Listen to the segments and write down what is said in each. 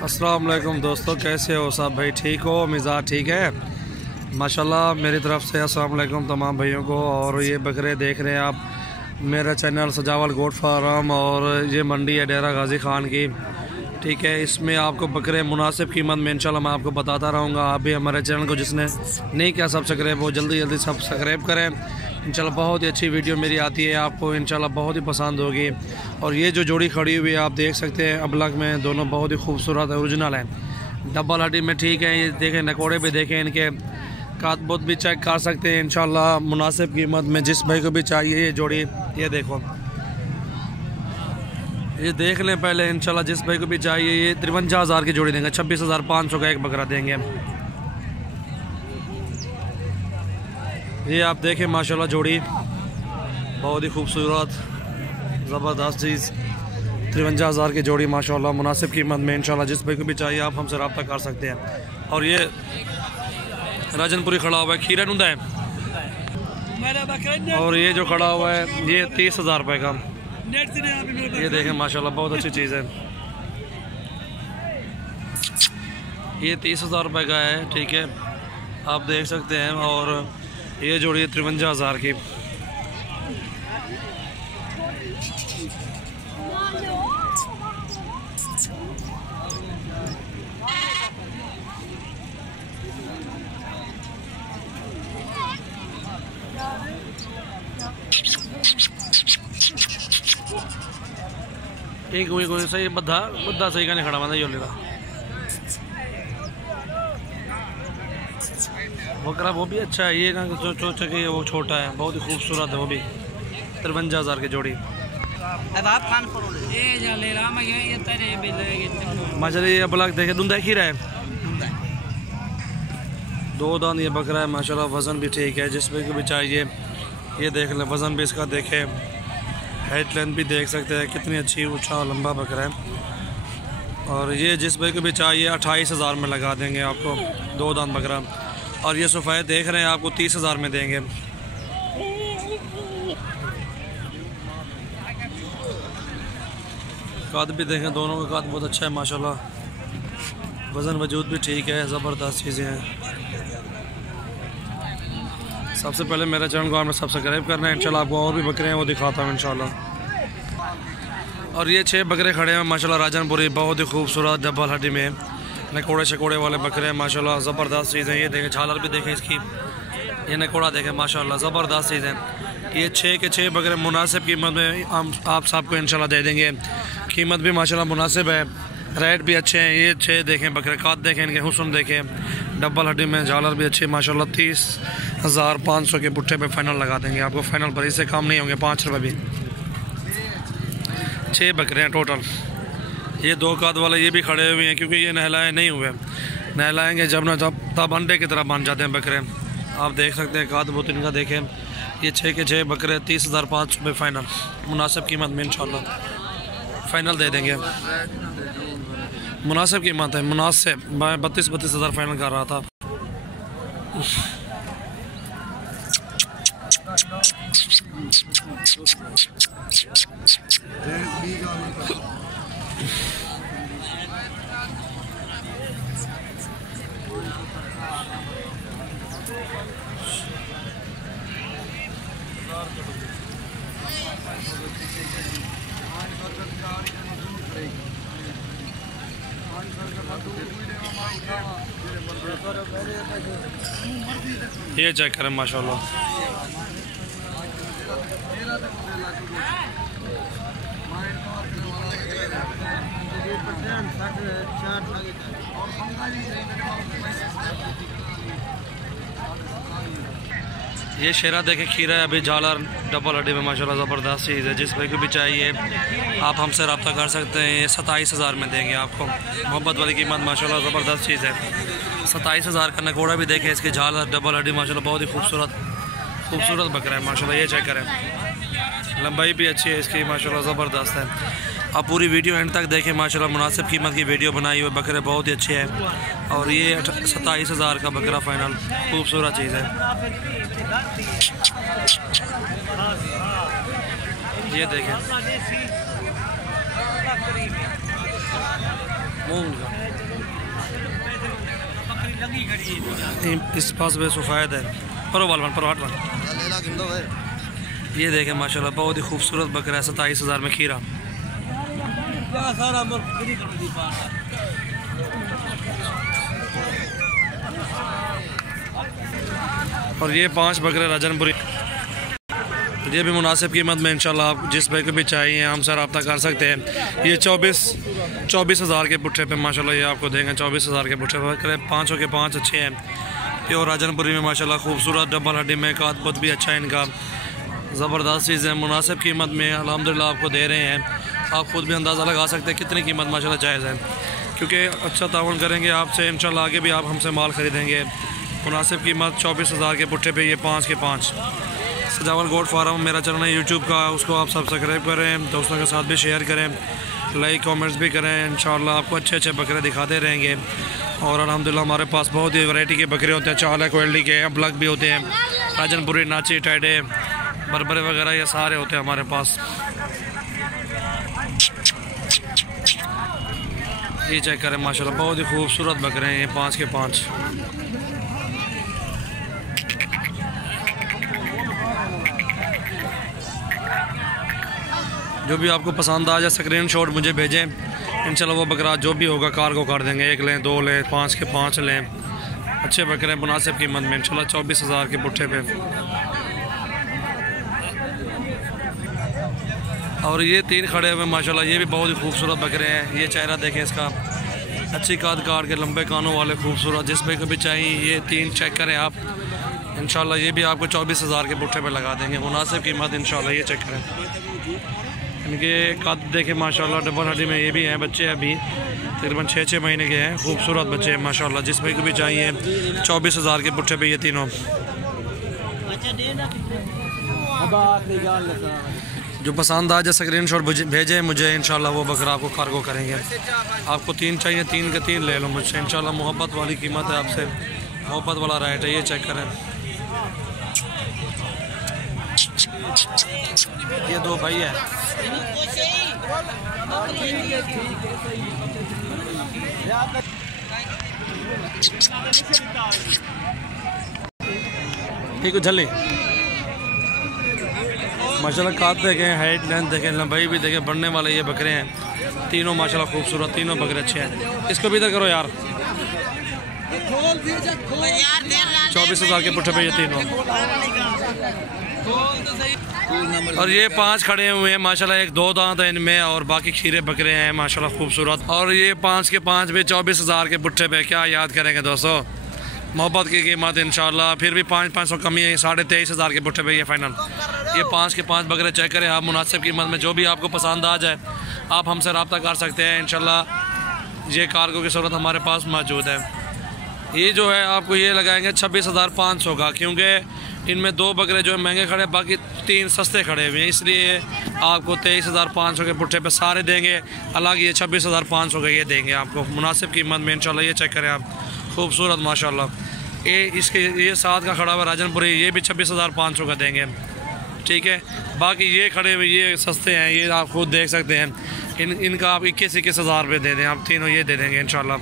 अस्सलाम वालेकुम दोस्तों, कैसे हो सब भाई? ठीक हो? मिजाज ठीक है माशाल्लाह। मेरी तरफ से अस्सलाम वालेकुम तमाम भाइयों को। और ये बकरे देख रहे हैं आप, मेरा चैनल सजावल गोट फार्म और ये मंडी है डेरा गाजी खान की। ठीक है, इसमें आपको बकरे मुनासिब कीमत में इंशाल्लाह मैं आपको बताता रहूँगा। आप भी हमारे चैनल को जिसने नहीं किया सब्सक्राइब, वो जल्दी जल्दी सब्सक्राइब करें। इंशाल्लाह बहुत ही अच्छी वीडियो मेरी आती है, आपको इंशाल्लाह बहुत ही पसंद होगी। और ये जो जोड़ी खड़ी हुई है आप देख सकते हैं अबलग में, दोनों बहुत ही खूबसूरत ओरिजिनल हैं, डबल हड्डी में। ठीक है, ये देखें नकोड़े भी देखें, इनके कातबुत भी चेक कर सकते हैं इंशाल्लाह मुनासिब कीमत में। जिस भाई को भी चाहिए ये जोड़ी, ये देखो, ये देख लें पहले इंशाल्लाह। जिस भाई को भी चाहिए ये 53,000 की जोड़ी देंगे, 26,500 का एक बकरा देंगे। ये आप देखें माशाल्लाह जोड़ी बहुत ही खूबसूरत ज़बरदस्त चीज़, 53,000 की जोड़ी माशाल्लाह मुनासिब कीमत में। इंशाल्लाह जिस भाई को भी चाहिए आप हमसे रब्ता कर सकते हैं। और ये राजनपुरी खड़ा हुआ है, खीरा नुंदा है। और ये जो खड़ा हुआ है ये 30,000 रुपये का। ये देखें माशाल्लाह बहुत अच्छी चीज़ है, ये 30,000 रुपये का है। ठीक है, आप देख सकते हैं। और ये जोड़ी 53,000 की। एक कोई सही बद्धा सही का नहीं खड़ा बंदा योले का बकरा, वो भी अच्छा है। ये ना सोचा कि वो छोटा है, बहुत ही खूबसूरत है, वो भी 53,000 की जोड़ी। माशाल्लाह ये ब्लैक देखे दुंदा खीरा है, 2 दांत ये बकरा है माशाल्लाह। वज़न भी ठीक है, जिस भाई को भी चाहिए ये देख लें। वज़न भी इसका देखें, हाइट लेंथ भी देख सकते हैं कितनी अच्छी ऊंचा और लंबा बकरा है। और ये जिस भाई को भी चाहिए 28,000 में लगा देंगे आपको, 2 दांत बकरा। और ये सफ़ेद देख रहे हैं आपको 30,000 में देंगे। कद भी देखें, दोनों का कद बहुत अच्छा है माशाल्लाह। वज़न वजूद भी ठीक है, ज़बरदस्त चीज़ें हैं। सबसे पहले मेरे चैनल को आपने सब्सक्राइब करना है। इंशाल्लाह आपको और भी बकरे हैं वो दिखाता हूँ इंशाल्लाह। और ये 6 बकरे खड़े हैं माशाल्लाह राजनपुरी, बहुत ही खूबसूरत डबल हड्डी में नकोड़े शकोड़े वाले बकरे हैं माशाल्लाह। ज़बरदस्त चीज़ें। ये देखें झालर भी देखें इसकी, ये नकोड़ा देखें माशाल्लाह, ज़बरदस्त चीज़ें। ये 6 के 6 बकरे मुनासिब कीमत में हम आप सबको इंशाल्लाह दे देंगे। कीमत भी माशाल्लाह मुनासिब है, रेट भी अच्छे हैं। ये 6 देखें बकरे, काद देखें, इनके हुस्न देखें, डबल हड्डी में, झालर भी अच्छी माशाल्लाह। 30,500 के पुट्ठे पे फाइनल लगा देंगे आपको, फाइनल पर इससे कम नहीं होंगे 5 रुपये भी। 6 बकरे हैं टोटल। ये 2 काद वाले ये भी खड़े हुए हैं क्योंकि ये नहलाए नहीं हुए, नहलाएंगे जब ना तब अंडे की तरह बन जाते हैं बकरे। आप देख सकते हैं काद बहुत इनका देखें। ये 6 के 6 बकरे 30,500 में फाइनल मुनासिब कीमत में इंशाल्लाह फाइनल दे देंगे। मुनासिब कीमत है, मुनासिब। मैं 32,000 फाइनल कर रहा था। ये चेक करें माशाल्लाह, ये शेरा देखें खीरा है, अभी झालर डबल हड्डी में माशाल्लाह ज़बरदस्त चीज़ है। जिस भाई को भी चाहिए आप हमसे रब्ता कर सकते हैं। ये 27,000 में देंगे आपको, मोहब्बत वाली कीमत माशाल्लाह ज़बरदस्त चीज़ है। 27,000 का नकोड़ा भी देखें, इसकी झालर डबल हड्डी माशाल्लाह बहुत ही खूबसूरत बकरा है माशाल्लाह। ये चेक करें, लंबाई भी अच्छी है इसकी माशाल्लाह ज़बरदस्त है। आप पूरी वीडियो एंड तक देखें माशाल्लाह। मुनासिब कीमत की वीडियो बनाई हुई, बकरे बहुत ही अच्छे हैं। और ये 27,000 का बकरा फाइनल, खूबसूरत चीज़ है। ये देखें मूंग का इस पास में सफ़ेद है पर ये देखें माशाल्लाह बहुत ही खूबसूरत बकरा है। 27,000 में खीरा। और ये 5 बकरे राजनपुरी, ये भी मुनासिब कीमत में इंशाल्लाह आप जिस भाई को भी चाहिए हमसे रब्ता कर सकते हैं। ये 24,000 के पुट्ठे पे माशाल्लाह ये आपको देंगे। 24,000 के पुट्ठे पे 5 के 5 अच्छे हैं। प्योर राजनपुरी में माशाल्लाह खूबसूरत डबल हड्डी में कातबुत भी अच्छा है इनका। ज़बरदस्त चीज़ है, मुनासिब कीमत में अल्हम्दुलिल्लाह आपको दे रहे हैं। आप ख़ुद भी अंदाज़ा लगा सकते हैं कितनी कीमत माशाल्लाह जायज़ है, क्योंकि अच्छा ताउन करेंगे आपसे इंशाल्लाह आगे भी आप हमसे माल ख़रीदेंगे। मुनासिब कीमत 24,000 के पुट्ठे पे ये 5 के 5। सजावल गोट फार्म मेरा चैनल है यूट्यूब का, उसको आप सब्सक्राइब करें, दोस्तों के साथ भी शेयर करें, लाइक कमेंट्स भी करें। इंशाल्लाह आपको अच्छे अच्छे बकरे दिखाते रहेंगे। और अल्हम्दुलिल्लाह हमारे पास बहुत ही वैरायटी के बकरे होते हैं। चाल क्वालिटी के ब्लैक भी होते हैं, राजनपुरी, नाची, टाइडे, बरबरे वगैरह ये सारे होते हैं हमारे पास। ये चेक करें माशाल्लाह बहुत ही खूबसूरत बकरे हैं ये 5 के 5। जो भी आपको पसंद आ जाए स्क्रीनशॉट मुझे भेजें, इंशाल्लाह वो बकरा जो भी होगा कार्गो कर देंगे। 1 लें, 2 लें, 5 के 5 लें। अच्छे बकरे मुनासिब कीमत में इंशाल्लाह 24,000 के पुट्ठे पे। और ये 3 खड़े हुए माशाल्लाह ये भी बहुत ही खूबसूरत बकरे हैं। ये चेहरा देखें इसका, अच्छी काद काट के लंबे कानों वाले खूबसूरत। जिस भाई को भी चाहिए ये 3 चेक करें आप, इंशाल्लाह ये भी आपको 24,000 के पुट्ठे पे लगा देंगे। मुनासिब कीमत इंशाल्लाह। ये चेक करें इनके कद देखें माशाल्लाह डबल हड्डी में ये भी हैं। बच्चे अभी तकरीबन 6-6 महीने के हैं, खूबसूरत बच्चे हैं माशाल्लाह। जिस भाई को भी चाहिए 24,000 के पुट्ठे पे ये तीनों। जो पसंद आ जाए स्क्रीनशॉट भेजें मुझे, इंशाल्लाह वो बकरा आपको कार्गो करेंगे। आपको 3 चाहिए 3 के 3 ले लो मुझसे इंशाल्लाह। मोहब्बत वाली कीमत है, आपसे मोहब्बत वाला रेट है। ये चेक करें ये 2 भाई है। ठीक है झल्ली माशाल्लाह। काट देखें, हाइट लेंथ देखें, लंबाई भी देखें, बढ़ने वाले ये बकरे हैं तीनों माशाल्लाह खूबसूरत। तीनों बकरे अच्छे हैं। इसको भी इधर करो यार। 24,000 के पुट्ठे पे ये तीनों। और ये 5 खड़े हुए हैं माशाल्लाह। 1-2 दांत है इनमें और बाकी खीरे बकरे हैं माशाल्लाह खूबसूरत। और ये 5 के 5 भी 24,000 के पुट्ठे पे। क्या याद करेंगे दोस्तों, मोहब्बत की कीमत इंशाल्लाह। फिर भी 500 कमी है, 23,500 के पुट्ठे पे ये फाइनल। ये 5 के 5 बकरे चेक करें आप, मुनासिब कीमत में। जो भी आपको पसंद आ जाए आप हमसे रब्ता कर सकते हैं इंशाल्लाह। ये कार्गो की सूरत हमारे पास मौजूद है। ये जो है आपको ये लगाएंगे 26,500 का, क्योंकि इनमें 2 बकरे जो है महंगे खड़े, बाकी 3 सस्ते खड़े हुए हैं, इसलिए आपको 23,500 के पुट्ठे पे सारे देंगे। अलग ये 26,500 का ये देंगे आपको मुनासिब कीमत में इंशाल्लाह। ये चेक करें आप, खूबसूरत माशाल्लाह। ये इसके ये 7 का खड़ा हुआ राजनपुरी, ये भी 26,500 का देंगे। ठीक है, बाकी ये खड़े हुए ये सस्ते हैं, ये आप खुद देख सकते हैं। इनका आप 21,000 रुपये दे दें, आप तीनों ये दे देंगे इंशाल्लाह।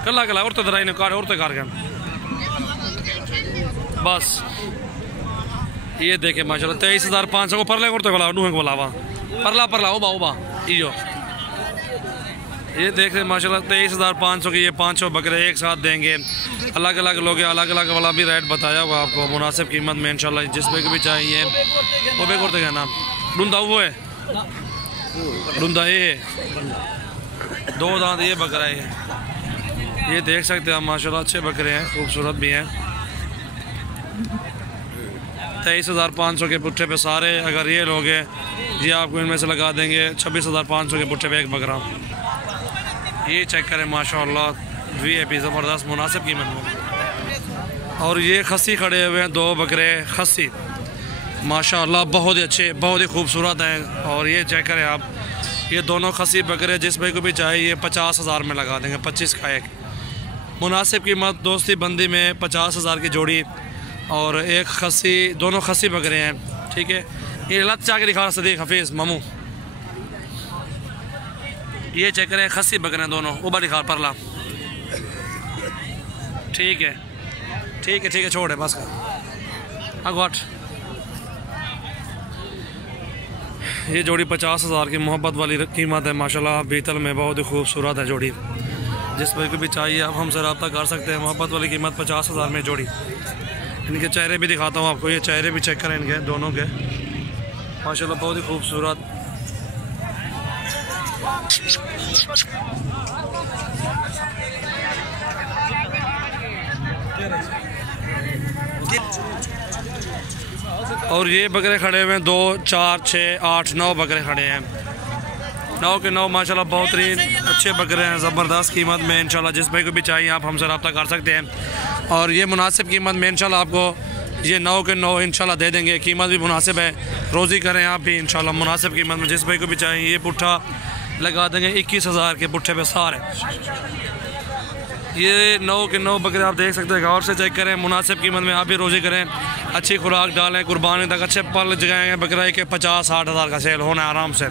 कला कला और तो दराई ने कार और तो कार बस। ये देखे माशाल्लाह 23,500 को परले और तो बोला नूहे को बोलावा परला परला ओबा ओबा इयो। ये देख रहे माशाल्लाह 23,500 के ये 500 बकरे एक साथ देंगे। अलग अलग लोग अलग अलग वाला भी रेट बताया हुआ आपको मुनासिब कीमत में इंशाल्लाह। जिस पे भी चाहिए वो बे करते क्या नाम डूंदा वो है डूंदा ये 2 दांत ये बकरा है। ये देख सकते हैं आप माशाल्लाह अच्छे बकरे हैं, खूबसूरत भी हैं। 23,500 के पुट्ठे पे सारे अगर ये लोग हैं जी आपको इनमें से लगा देंगे 26,500 के पुट्ठे पे एक बकरा। ये चेक करें माशाल्लाह VIP ज़बरदस्त मुनासिब कीमत में। और ये खस्सी खड़े हुए हैं 2 बकरे खस्सी माशाल्लाह बहुत ही अच्छे बहुत ही खूबसूरत हैं। और ये चेक करें आप, ये दोनों खस्सी बकरे जिस भाई को भी चाहिए 50,000 में लगा देंगे। 25 का एक मुनासिब कीमत दोस्ती बंदी में 50,000 की जोड़ी और एक खस्सी, दोनों खस्सी बकरे हैं, ठीक है। ये लत चाह के दिखा सदीक हफीज़ मामू, ये चेक करें, खस्सी बकरे हैं दोनों, ऊपर दिखा परला, ठीक है ठीक है ठीक है, छोड़ है बस अगवाट। ये जोड़ी 50,000 की मोहब्बत वाली कीमत है माशाल्लाह, बीतल में बहुत ही खूबसूरत है जोड़ी। जिस पर भी चाहिए आप हमसे रब्ता कर सकते हैं। मोहब्बत वाली कीमत 50,000 में जोड़ी। इनके चेहरे भी दिखाता हूँ आपको, ये चेहरे भी चेक करें इनके दोनों के, माशाल्लाह बहुत ही खूबसूरत। और ये बकरे खड़े हुए हैं 2, 4, 6, 8, 9 बकरे खड़े हैं, 9 के 9 माशाल्लाह बहुत ही अच्छे बकरे हैं, ज़बरदस्त कीमत में। इंशाल्लाह जिस भाई को भी चाहिए आप हमसे रब्ता कर सकते हैं। और ये मुनासिब कीमत में इंशाल्लाह आपको ये 9 के 9 इंशाल्लाह दे देंगे। कीमत भी मुनासिब है, रोज़ी करें आप भी इंशाल्लाह मुनासिब कीमत में। जिस भाई को भी चाहिए ये पुट्ठा लगा देंगे 21,000 के पुट्ठे पे सारे। ये 9 के 9 बकरे आप देख सकते हैं, गौर से चेक करें, मुनासिब कीमत में आप भी रोज़ी करें, अच्छी खुराक डालें, कुर्बानी तक अच्छे पल जगाएंगे। बकरा के 50-60 हज़ार का सेल होना है आराम से।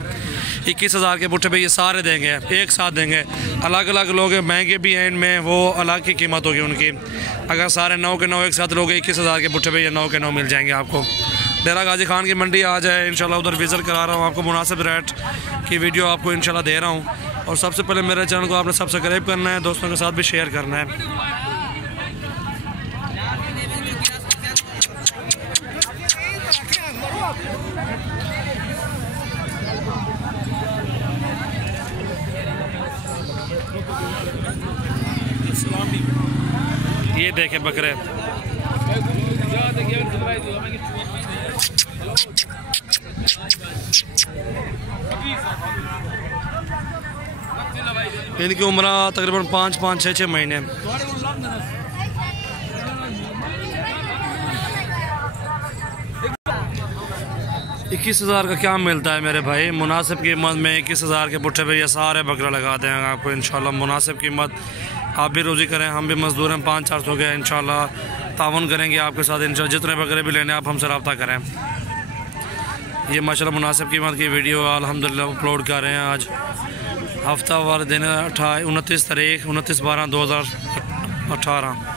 21,000 के पुट्ठे पे ये सारे देंगे, एक साथ देंगे। अलग अलग लोग महंगे भी हैं इनमें, वो अलग की कीमत होगी उनकी। अगर सारे 9 के 9 एक साथ लोग 21,000 के पुट्ठे पे ये 9 के 9 मिल जाएंगे आपको। डेरा गाजी खान की मंडी आ जाए इंशाल्लाह, उधर विज़िट करा रहा हूँ आपको, मुनासिब रेट की वीडियो आपको इंशाल्लाह दे रहा हूँ। और सबसे पहले मेरे चैनल को आपने सब्सक्राइब करना है, दोस्तों के साथ भी शेयर करना है। ये देखें बकरे, इनकी उम्र तकरीबन 5, 6 महीने। 21,000 का क्या मिलता है मेरे भाई, मुनासिब कीमत में 21,000 के पुट्ठे पे ये सारे बकरे लगा देंगे आपको इंशाल्लाह। मुनासिब कीमत, आप भी रोज़ी करें, हम भी मजदूर हैं, 5-4 हो गया इंशाल्लाह, तावन करेंगे आपके साथ इंशाल्लाह। जितने बकरे भी लेने आप हमसे रब्ता करें। ये माशाल्लाह मुनासिब कीमत की वीडियो अल्हम्दुलिल्लाह अपलोड कर रहे हैं। आज हफ्ता वार दिन 29 तारीख 29/12/2018।